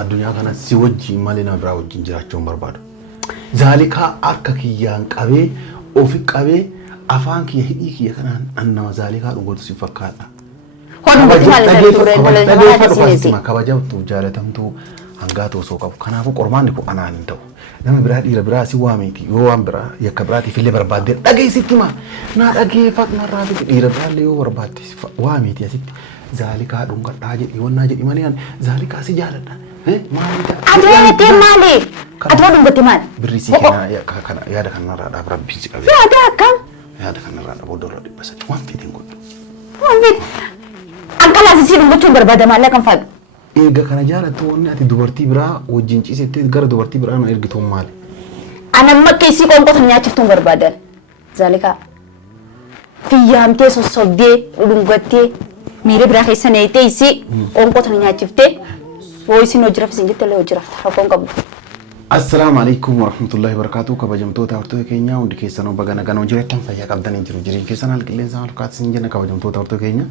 Addunyaa kana si wojjiin malee na biraa wajjin jiraachuun barbaadu. Zaalikaa akka kiyyaan qabee ofi qabee afaan kiyya hidhii kiyya kanaan annama zaalikaa dhugootu si fakkaata. Kabajamtuu jaalatamtuu hangaatu osoo qabu. Kanaafuu qormaanni kun anaan hin ta'u. Nama biraa dhiira biraa si waameeti yoo waan biraa yakka biraatiif illee barbaaddee dhageessitti maa naa dhageeffatu narraa fi dhiira biraallee yoo barbaadde waameeti asitti zaalikaa dhungadhaa jedhi wannaa jedhi malee zaalikaa si jaaladha. Adeemtee maali? Atuma dhungatti maali? Birrisii kana yaada kanarraa dhaab rabbiin si qabee. Yaada akkam? Yaada kanarraa dhaab odoo irra dhibba sadii waan fiitiin godhu. Waan fiit? Anqalaasisii dhungachuun barbaada maallaa kan faadhu? Eega kana jaalattu wanni ati dubartii biraa wajjin ciisettee gara dubartii biraa na ergituun maali? Ana makkeessii qoonqotan nyaachiftuun barbaadan. Zaalikaa. Fiyyaamtee sossobdee dhungattee miira biraa keessa neeyitee isii qoonqotan nyaachiftee ويسين وجرا في سنجت اللي وجرا حكون قبل. السلام عليكم ورحمة الله وبركاته كبجمتوتا ورتو كينيا وندي كيسانو بغانا غانو جريتان فيا قبدان انجرو جرين كيسانا لكلين سان لكات سنجنا كبجمتوتا ورتو كينيا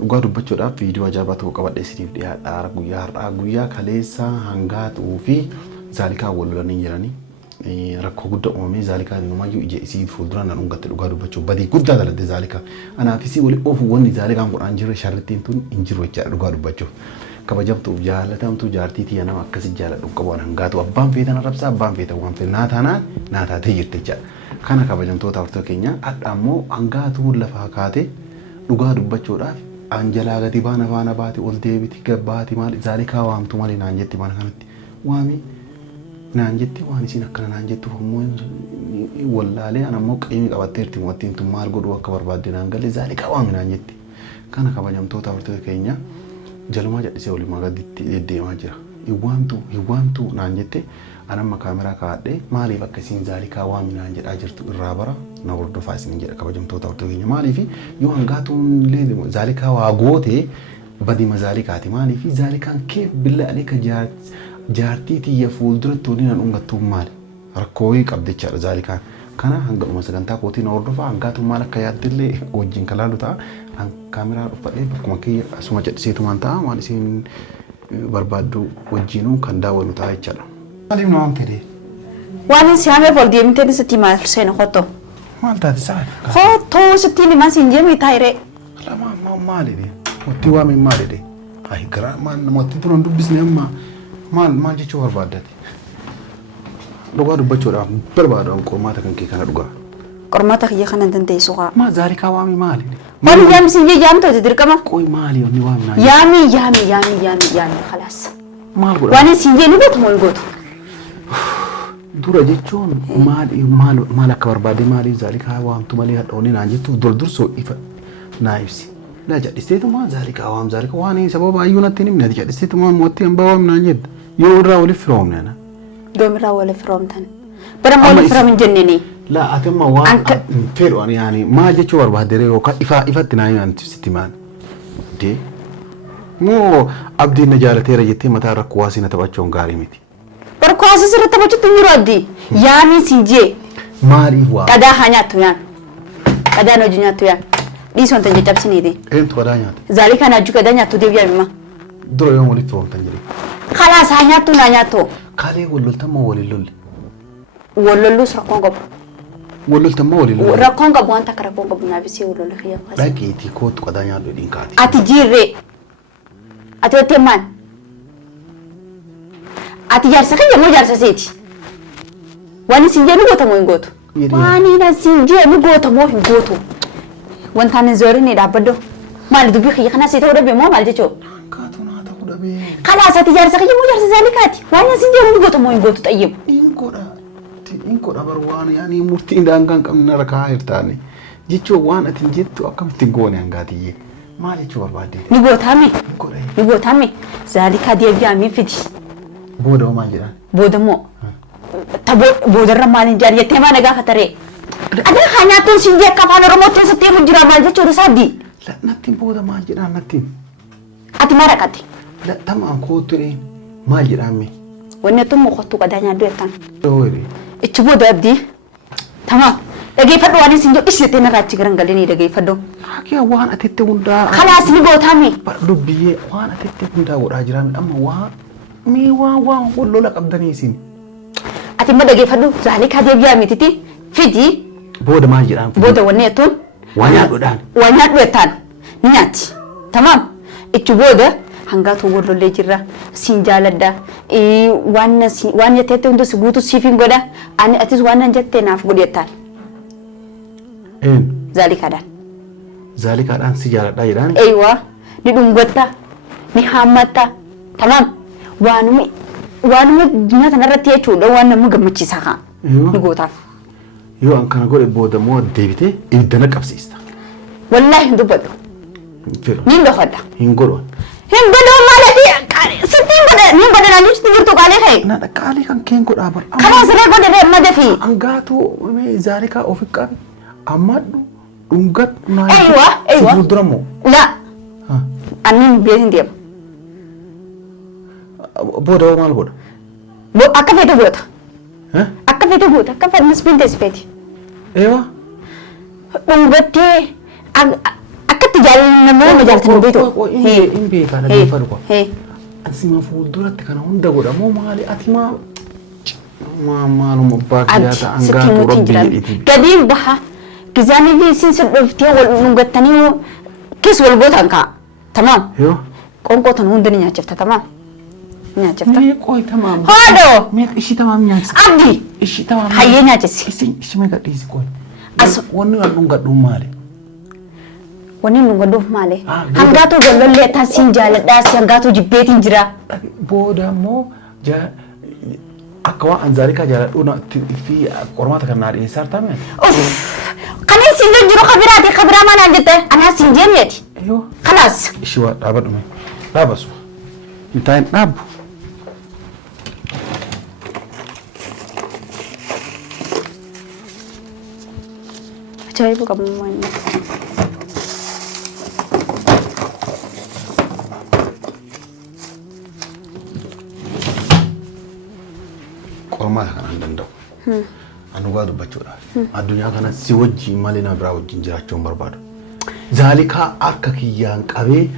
dhugaa dubbachuudhaaf viidiyoo ajaa'ibaa tokko qabadhee isiniif dhiyaadha guyyaa kaleessa hangaatuu fi zaalikaa wal lolanii jiranii rakkoo guddaa uumamee zaalikaa numayyuu ija isii fuulduraan na dhungatte dhugaa dubbachuuf badii guddaa daladde zaalikaa anaafisii wali oofu wanni zaalikaan godhaan jirre sharrittiin tun hin jiru jechaadha dhugaa dubbachuuf kabajamtuuf jaalatamtuu jaartii tiyya nama akkasi jaaladhu qabuun hangaatu abbaan feetan arrabsaa abbaan feetan waan feetan naataa ta'e jirte jechaadha kana kabajamtoota hortoo keenya adda ammoo hangaatuu lafaa kaatee dhugaa dubbachuudhaaf anjalaa gadi baana baati ol deebiti gabbaati maali zaalikaa waamtu malee naan jetti mana kanatti waami naan jetti waan isin akkana naan jettu ammoo wallaalee ana ammoo qiimi qabatteerti mootiin tun maal godhu akka barbaadde naan galle zaalikaa waami naan jetti kana kabajamtoota hortoo keenya jaluma jedhisee waliin gaditti deddeemaa jira hiwwaamtu naan jette anamma kaameraa kaadhee maaliif akkasiin zaalikaa waami naan jedhaa jirtu irraa bara na hordofaa isin jedha kabajamtoota hortoo keenya maaliif yoo hangaatuun illee zaalikaa waa goote badima zaalikaati maaliif zaalikaan keef billaalee ka jaartii tiyya fuulduratti waliin na dhungattuun maali rakkoo qabdechaadha zaalikaan kana hanga dhuma sagantaa kootii na hordofaa hangaatuun maal akka yaaddillee wajjin kalaalu ta'a kaameraa dhufadhee bakkuma kiyya asuma jedhiseetumaan ta'a waan isin barbaaddu wajjinuu kan daawwannu ta'a jechaadha. Maaliif na waan fedhe? Waan isin haameef ol deemtee sitti maal seena qottoo? Maal taate saali? Qottoo sitti ni maas hin jeemee taa'iree. Lama maalidhe? Motii waamee maalidhe? Ayi garaa motii turan dubbisne amma maal jechuu barbaaddate? Dhugaa dubbachuudhaaf barbaadu qormaata kan kee kana dhugaa. Qormaata kiyya kana dandeessu kaa. Ma zaalikaa waamee maali? Waan jaamsi jaamtoo dirqama. Qoy maali onni waamnaa? Yaami khalaas. Maal godha? Waan isin jennu gootu moo gootu? Dura jechuun maal akka barbaade maaliif zaalikaa waamtu malee hadhoonni naan jettuuf durdursoo ifa naa ibsi. Na jedhisteetuma zaalikaa waan sababa ayyuu natti himne ati jedhisteetuma mootii hambaa waam naan jedha yoo irraa waliif firoomne ana. Doomirraa waliif firoomtan. Bara moo waliif firoom hin jennee la atemma waan fedhu ani yani maal jechuu barbaade yookaan ifatti naa yanti sitti maan de moo abdiin na jaalateera jettee mataa rakkoo waasina taphachuun gaarii miti. Rakkoo waasina taphachuutu jiru abdii yaami sinjee maaliif waa qadaa haa nyaattu yaan qadaa hojii nyaattu yaan dhiisoo tan jajjabsiniiti. Eentu qadaa nyaata? Zaalikaa naajju qadaa nyaattu deebi'aa bima. Dura yoo waliif firoomtan jedhee. Khalaas haa nyaattu naa nyaattu. Kaalee walloltan moo waliin lolle? Wallolluus rakkoon qabu. Walloltan moo waliin lolle? Rakkoon qabu wanta akka rakkoon qabu naafisee wallolle kiyya kaasa. Dhaqiitii kootu qadaa nyaadhu jedhiin kaati. Ati jirree. Ati wattee maan? Ati jaarsa kiyya moo jaarsa seeti? Waan isin jennu goota moo hin gootu? Waan isin jennu goota moo hin gootu? Wanta ani zoorinii dhaabbaddo. Maali dubbii kiyya kanaa si ta'uu dhabee moo maal jechuu? Kaatu naa ta'uu dhabee. Khalaas ati jaarsa kiyya moo jaarsa zaalikaati? Waan isin jennu goota moo hin gootu xayyeemu? Inko dabar waan yaani murtiin daangaan qabna rakaa hirtaane jechuun waan ati jettu akkamitti goone hangaatiyye maal jechuu barbaadde ni gootame zaalikaa deebi'amii fidi booda maal jedhan booda moo boodarra maaliin jaar jettee maa nagaa fataree adaa haa nyaattuun siin jee akka afaan oromootti eessatti himu jira maal jechuudha saaddi nattiin booda maal jedhaan nattiin ati maa dhaqatte tamaan kootu maal jedhaame wanni attummoo kottuu qadaa nyaaddu jettan ichi booda abdii tamam dhageeffadhu waan isin jedhu isheettee narraa achi garan galanii dhageeffadhu. Hakiya waan atitti hundaa. Khalaas ni gootaami. Dubbiyyee waan atitti hundaa godhaa jiraami amma Mi waan wallola qabdanii isin. Ati ma dhageeffadhu zaalikaa deebi'aa mititi fidi. Booda maal jedhaan? Booda wanni ettuun. Waa nyaadhuudhaan. Waa nyaadhu ettaan ni nyaatti. Tamaam. Ichi booda hangaatu wallollee jirra siin jaaladha. Waan jetteetti hundi si guutu siif hin godha. Ani atis waan jettee naaf godhi ettaan. Zaalikaadhaan. Zaalikaadhaan si jaaladhaa jedhaan? Eeywaa. Ni dhungatta. Ni haammatta. Tamaam. Waanuma addunyaa kanarratti jechuudha waan nama gammachiisaa haa. Ni gootaaf. Yoo an kana godhe booda moo deebitee ibiddana qabsiista. Wallaahi hin dubbadhu. Ni dhokadha. Hin godhu. Hin godhu maalati sitti hin godhananii sitti jirtu qaalee ta'e. Naadha qaalee kan keen godhaa bara. Karaa siree godhanii amma dafi. Hangaatu zaalikaa ofi qabi. Ammadhu dhungadhu naa. Eeywaa. Si fuuldura moo? Laa. Anniin beekin deema. Booda hoo maal godha? Akka feete goota. Akka feete goota. Akka fannis bintees feeti. Eewa. Dhungattee akkatti jaalala nama jaalatan beeku. Hin beekaa dhageeffadhu kwa. Asima fuulduratti kana hunda godha moo maali ati maaluma abbaa kiyyaata hangaatu rabbi jedhiti. Gadiin baha. Gizaanii fi isin sirdhoftee wal dhungattanii kis wal gootan kaa. Tamaam. Yoo. Qoonqootan hunda ni nyaachifta tamaam. Nyaachifta. Mee qoy tamaam. Haadho. Mee ishii tamaam nyaachisa. Abdi. Ishii tamaam. Hayyee nyaachisi. Ishii mee gadhiisi qoy. Wanni waan dhungadhuun maali? Wanni dhungadhuuf maali? Hangaatu wallollee taasiin jaaladhaa si hangaatu jibbeetiin jira. Booda immoo akka waan zaalikaa jaaladhuu fi qormaata kan naa dhiyeessaa taame. Kanis siin jiru kabiraa maanaan jette anaa siin jenneeti. Kanas. Ishii waa dhaabadhume. Dhaabasu. Intaayin dhaabu. Ajaa'iba qabummaa inni. Qormaata kanaan danda'u. Anu gaa dubbachuudhaaf. Addunyaa kana si wajjin malee nama biraa wajjin jiraachuu hin barbaadu. Zaalikaa akka kiyyaan qabee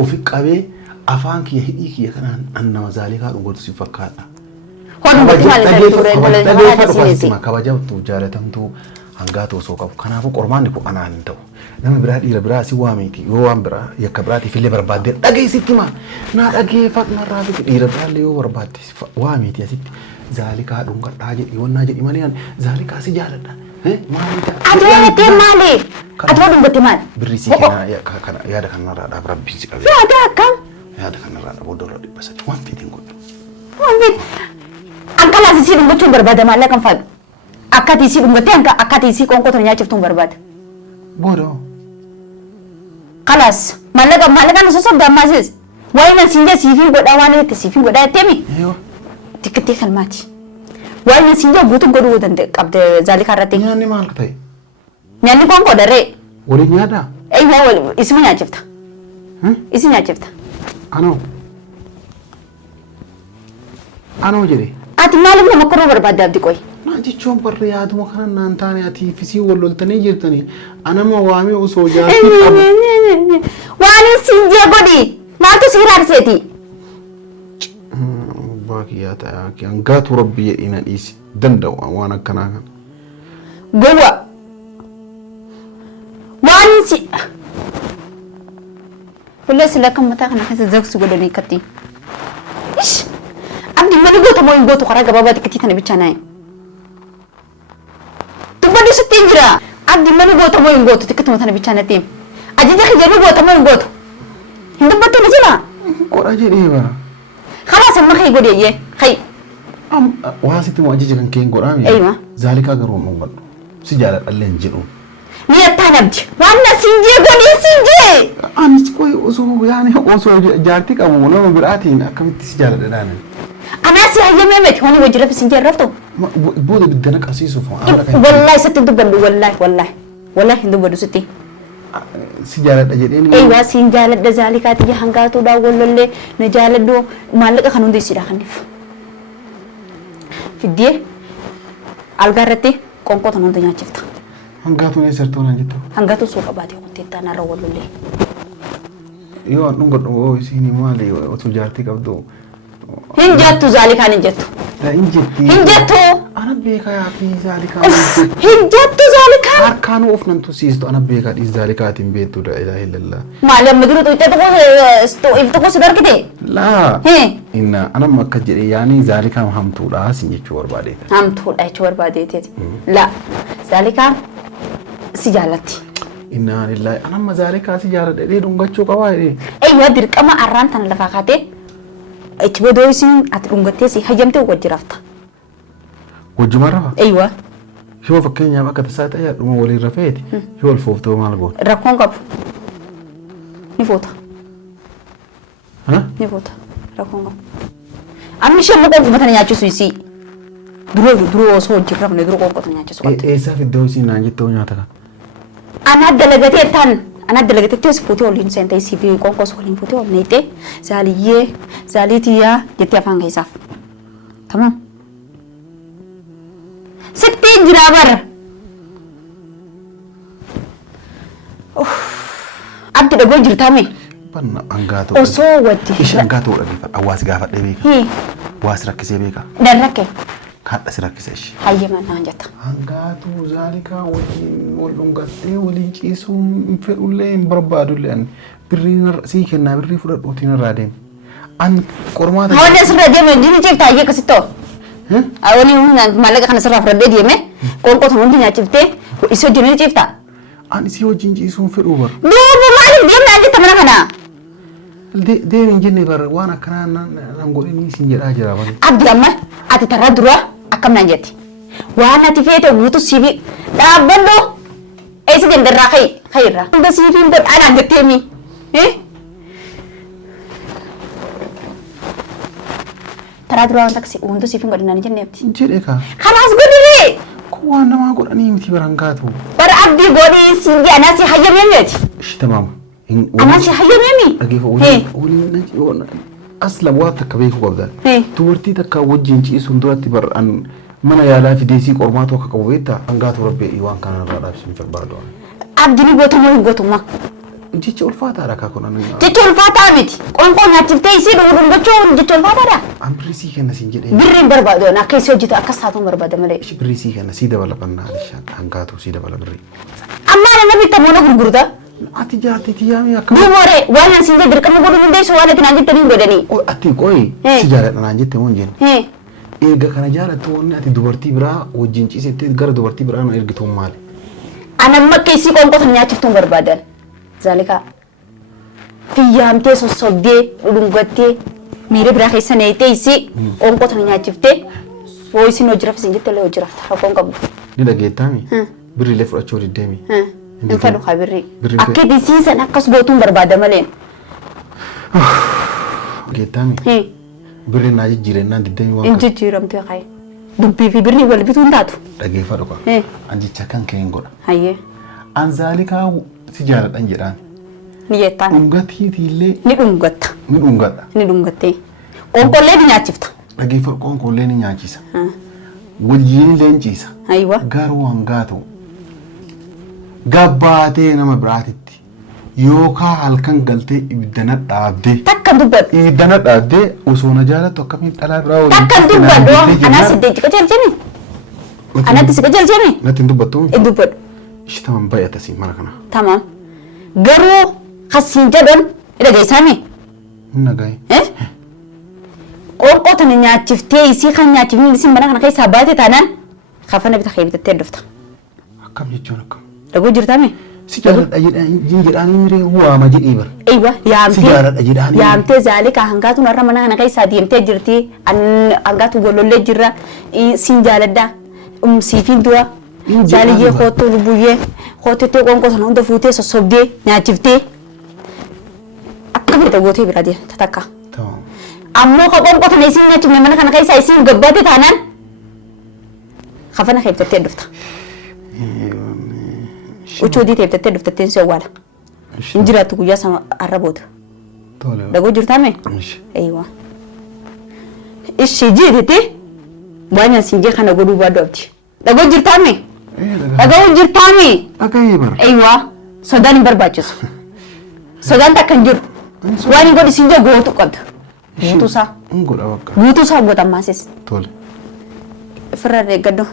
ofi qabee afaan kiyya hidhii kiyya kanaan annama zaalikaa dhugootu si fakkaata. Kabajamtu jaalatamtu hangaatu osoo qabu. Kanaafuu qormaanni kun anaan hin ta'u. Nama biraa dhiira biraa si waameeti yoo waan biraa yakka biraatiif illee barbaaddee dhageessitti maa naa dhageeffatu narraa fi dhiira biraallee yoo barbaadde waameeti asitti zaalikaa dhungadhaa jedhi wannaa jedhi malee zaalikaa si jaaladha. Adeemtee maali? Atoo dhungatte maali? Birrii si kenna yaada kanarraa dhaab rabbiin si qabee. Yaada akkam? Yaada kanarraa dhaab oddoo dhibba sadii waan fedhiin godhu. Waan fedhi. Akkanaas si dhungachuun barbaada maallaqa hin faadhu. Akkati si dhungattee akkati si qoonqoota nyaachiftuun barbaada. Booda. Kalas maallaqa na sosobda ammaasis. Waa'ee nan siin jee siifii godhaa waan itti siifii godhaa jetteemi. Tikkittee kalmaati. Waa'ee nan siin jee guutuu godhuu qabde zaalikaa irratti. Nyaanni maal ta'e? Nyaanni qoonqoo darree. Waliin nyaataa? Eeyyuu isuma nyaachifta. Isi nyaachifta. Anoo jedhee. Ati maaliif nama koroo barbaadde abdi qoy? Naa jechuun barree yaaduma kana naan taane ati fisii wal loltanii jirtanii anama waamee osoo jaalatti qabu. Waan siin jee godhi maaltu si raarseeti? Abbaa kiyyaa ta'aa hangaatu rabbi jedhii na dhiisi danda'u waan akkanaa kana. Gowwa waan si fuullee sila kan mataa kana keessa zagsu godhanii katti. Abdi mali goota moo hin gootu karaa gabaabaa xiqqatii tana bichaa naayi. Dubbaddu sitti hin jira. Abdi mali goota moo hin gootu xiqqatuma tana bichaa natti. Ajaja kijanii goota moo hin gootu. Hin dubbattu ni jira. Godha jedhee bara. Kalaas amma kee godheeyyee kee. Waa sitti moo ajaja kan keen godhaa mi? Eeyima. Zaalikaa garuu hin godhu. Si jaaladhallee hin jedhu. Ni attaan abdi. Waan na siin jee godhee siin jee. Anis qoy osoo jaartii qabu nama biraatiin akkamitti si jaaladha dhaanani. Anasi hayyamee miti wani wajjira fi sinjee raftu. Booda biddana qabsiisuuf. Wallahi sitti dubbandu wallahi hin dubbadu sitti. Si jaaladha jedheen. Eeyyuu siin jaaladha zaalikaati jee hangaatuudhaan wallollee na jaaladhu maallaqa kan hundi siidha kanniif. Fiddee algaa irratti qoonqoota hunda nyaachifta. Hangaatuun eessartuu naan jettu. Hangaatuun suuqa baatee kunteettaa narra wallollee. Yoo an dhungadhu isiin maali osoo jaartii qabdu Hinjattu zaalikaan hinjattu. Hinjattu. Ana beeka yaa fi zaalikaa. Hinjattu zaalikaan. Harkaan of nan tusiistu ana beeka dhis zaalikaatiin beektu da ilaaha illallah. Maali amma dura tuutte tokko si dargite? Laa. Inna ana makka jedhee yaani zaalikaa hamtuudha sin jechuu barbaade. Hamtuudha jechuu barbaadeeteeti. Laa zaalikaan si jaalatti. Inna lillahi ana amma zaalikaa si jaaladhee dhungachuu qabaa jedhee. Eeyyaa dirqama arraan tana lafaa kaatee ichi boodoo isin ati dhungattee si hayyamtee wajji rafta. Wajji marrafa? Eeyyaa. Yoo fakkeenyaaf akka tasaa ta'e dhuma waliin rafeeti yoo ol fooftoo maal goona? Rakkoon qabu. Ni foota. Ni foota. Rakkoon qabu. Amma ishee immoo qoonquma nyaachisu isii. Duroo osoo hojii rafne duroo qoonquma nyaachisu qabdi. Eessaaf iddoo isiin naan jettoo nyaata kan? Ana dalagatee tan. Ana dalagatee si fuutee waliin seentee si fi qoonqos waliin fuutee waliin neettee zaaliyyee zaaliitiyyaa jettee afaan keessaaf. Tamam. Sittiin jiraa bara. Abdi dhagoo jirtaame. Banna angaatoo. Osoo wajji. Ishi angaatoo dhageeffadha. Hawaasi gaafadhee beeka. Hawaasi rakkisee beeka. Dan rakke. Kadha si rakkise ishi. Hayyama naan jetta. Angaatoo zaalikaa waliin wal dhungattee waliin ciisuu hin fedhullee hin barbaadullee ani birrii sii kennaa birrii fudhadhuutiin irraa deeme. An qormaata. Hawwan asirra deeme diini ceeftaa ayyee akkasittoo. Awani mallaqa kana sirraa fudhadhee deeme qoonqoota hundi nyaachiftee isii wajjin ni ciiftaa. Ani isii wajjin ciisuun fedhuu bara. Duuba maaliif deemnaan jetta mana kana? Deemin jenne bara waan akkanaa nan godhanii isin jedhaa jira bara. Abdi amma ati tarraa dura akkam naan jetti. Waan ati feete guutu siifi dhaabbannoo eessa dandarraa kayirraa. Hunda siifiin godhaadhaan jetteemi. Taraa dura waan taksi hunda siifiin godhinaan jenneefti. Jedhee kaa. Kanaas godhiree. Waan namaa godhanii miti baran gaatu. Bara abdii godhii siin anaa si hayyameeti. Ishi tamaama. Anaa si hayyameemi. Dhageeffa aslam waan takka beeku qabda. Dubartii takka wajjin ciisuun duratti bar'an mana yaalaa fideesii qormaatu akka qabu beektaa hangaatu rabbee waan kanarraa dhaabsiin barbaadu. Abdiin gootummaa hin gootummaa. Jecha ulfaataadha akka kunan. Jecha ulfaataa miti. Qoonqoo nyaachiftee isii dhungachuun jecha ulfaataadha. An birrii sii kenna siin jedhee. Birriin barbaadu akka isii hojjetu akka saatuun barbaada malee. Birrii sii kenna sii dabala bannaa hangaatu sii dabala birrii. Ammaa namni tamoona gurgurta. Ati jaartii tiyyaamii akka. Duumore waan naan siin dirqama godhuu dandeessu waan ati naan jettanii godhanii. Ati qoyi si jaaladha naan jette moo hin jennu. Eega kana jaalattu wanni ati dubartii biraa wajjin ciisettee gara dubartii biraa na ergituun maali? Ana amma akka isii qoonqoo nyaachiftuun barbaadan. Zaalikaa. Fiyyaamtee sossobdee dhudhungattee miira biraa keessa neeyitee isii qoonqoo nyaachiftee hoo isin hojii rafisiin jettee hojii rafta rakkoon qabu. Ni dhageettaami? Birrii illee fudhachuu diddeemi. Hin fedhu haa birrii. Akka isiisan akkas gootuun barbaada malee. Dhageettaami? Birrii naa jijjiirennaan diddeemi waan hin jijjiiramtee kaayi. Dubbii fi birrii wal bituun taatu. Dhageeffadhu qaba. An jecha kan kee hin godha. Hayyee. An zaalikaa si jaaladhan jedhaan. Ni jettaan. Dhungatiitiillee. Ni dhungatta. Ni dhungadha. Ni dhungattee. Qoonqollee ni nyaachifta. Dhageeffadhu qoonqollee ni nyaachisa. Wojjiin illee ni ciisa. Aywa. Garuu hangaatu. Gabbaatee nama biraatitti yookaan halkan galtee ibiddana dhaabdee. Takkan dubbadhu. Ibiddana dhaabdee osoo na jaalattu akkamiin dhalaa biraa waliin. Takkan dubbadhu. Anaa siddeetti qajeelchemi. Anatti si qajeelchemi. Natti hin dubbattu. Hin dubbadhu. Ishi taman baay'ata siin mana kana. Tamam. Garuu kasiin jedhan dhageessaami. Hin nagaye. Qoonqoo tana nyaachiftee isii kan nyaachifni isin mana kana keessaa baate taanaan kafana bita kee bitattee dhufta. Akkam jechuun akkam. Dhagoo jirtaami? Si jaaladha jedhaanii miree waama jedhee bara. Eeywa Si jaaladha jedhaanii. yaamtee zaalikaa hangaatuun har'a mana kana keessaa deemtee jirti. Hangaatu golollee jirra. Siin jaaladha. Siifiin du'a. Zaaliyyee koottoo lubbuyyee koottee qoonqoo sana hunda fuutee sossobdee nyaachiftee akka feete gootee biraa deemta takka. Ammoo ka qoonqoo tana isin nyaachifne mana kana keessaa isin gabbaate taanaan kafana kee bitattee dhufta. Ucuu diitee bitattee dhuftatteen si awwaala. Hin jiraattu guyyaa sama har'a booda. Dhagoo jirtaame? Eeywa. Ishee jiitete waan nyaansiin jee kana godhuu baaduu abdi. Dhagoo jirtaame? Dhagoo jirtaame? Dhagahee bara. Eeywa. Sodaan hin barbaachisu. Sodaan takka hin jiru. Waan hin godhi siin jee gootu qabda. Guutuusaa. Ngora bakka. Guutuu isaa godhamaasis. Tole. Firra deeggaddu.